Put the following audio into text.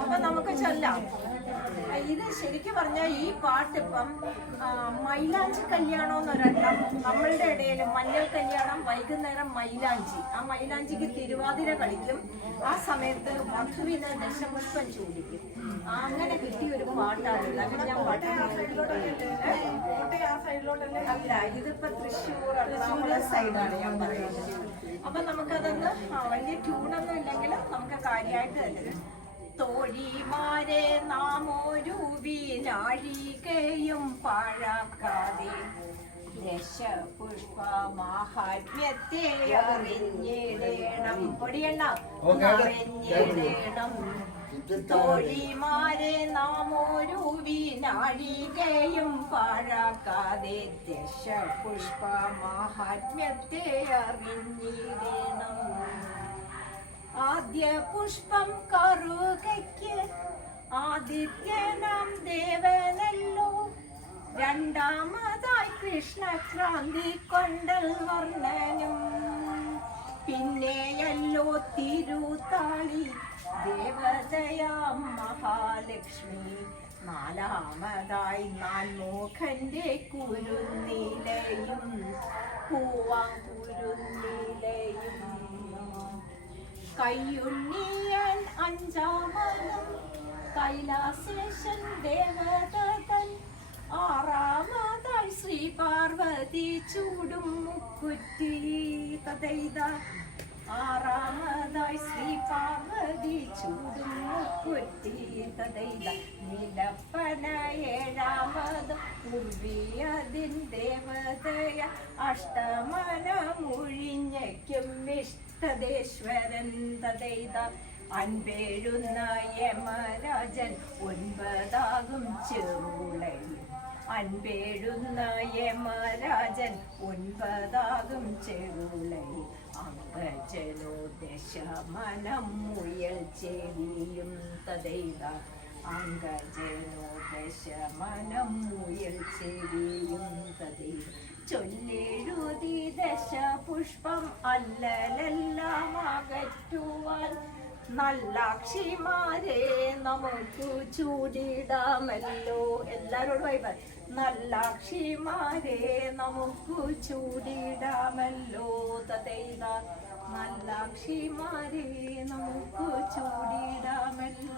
അപ്പൊ നമുക്ക് ചൊല്ലാം. ഇത് ശരിക്കും പറഞ്ഞാൽ ഈ പാട്ട് ഇപ്പം മൈലാഞ്ചി കല്യാണം എന്നൊരെണ്ണം നമ്മളുടെ ഇടയിൽ മഞ്ഞൾ കല്യാണം വൈകുന്നേരം മൈലാഞ്ചി. ആ മൈലാഞ്ചിക്ക് തിരുവാതിര കളിക്കും. ആ സമയത്ത് വധുവിന് ദശപുഷ്പം ചൂടിക്കും. ആ, അങ്ങനെ കിട്ടിയ ഒരു പാട്ടാണ് അങ്ങനെ ഞാൻ പാട്ട് അല്ല ഇതിപ്പോ തൃശ്ശൂർ സൈഡാണ് ഞാൻ പറയുന്നത്. അപ്പൊ നമുക്കതൊന്ന് വലിയ ട്യൂണൊന്നും കാര്യമായിട്ട് തന്നെ. തോഴിമാരെ നാമൊരു വീനാഴികയും പാഴാക്കാതെ ദശപുഷ്പ മാഹാത്മ്യത്തെ അറിഞ്ഞിടേണം. പൊടിയണ്ണ അറിഞ്ഞിടേണം. തോഴിമാരെ നാമൊരു വീനാഴികയും പാഴാക്കാതെ ദശപുഷ്പ മാഹാത്മ്യത്തെ അറിഞ്ഞിടണം. പുഷ്പം കറുകയ്ക്ക് ആദിത്യനാം ദേവനല്ലോ. രണ്ടാമതായി കൃഷ്ണക്രാന്തി കൊണ്ടൽ വർണനും. പിന്നെയല്ലോ തിരുത്താളി ദേവതയാം മഹാലക്ഷ്മി. നാലാമതായി നാൻമുഖന്റെ കുരുന്നിലയും പൂവാങ്കുരുന്നിലയും കയ്യുണ്ണിയൻ അഞ്ചാമതും കൈലാസേശൻ ദേവതൻ ആറാമതായി ശ്രീ പാർവതി ചൂടും മുക്കുറ്റി. തഥൈത ആറാമതായി ശ്രീ പാർവതി ചൂടും മുക്കുറ്റി തഥൈത നിലപ്പന ഏഴാമത് ഉർവിയതിൻ ദേവതയ അഷ്ടമനമൊഴിഞ്ഞയ്ക്കും ഇഷ്ടദേശ്വരൻ തതൈത. അൻപേഴുന്ന യമരാജൻ ഒൻപതാകും ചെറുളയിൽ. അൻപേഴുന്ന യമരാജൻ ഒൻപതാകും ചെറുളയും അങ്കജനോ ദശമനം മുയൽ ചെവിയും തഥൈത അങ്കജനോ ദശമനം മുയൽ ചെവിയും തഥൈത ചൊല്ലെഴുതി ദശപുഷ്പം അല്ലലെല്ലാം അകറ്റുവാൻ നല്ലാക്ഷിമാരെ നമുക്ക് ചൂടിടാമല്ലോ. എല്ലാരോടും വൈബ് പറ. നല്ലാക്ഷിമാരെ നമുക്ക് ചൂടിടാമല്ലോ. തതൈത നല്ലാക്ഷിമാരെ നമുക്ക് ചൂടിടാമല്ലോ.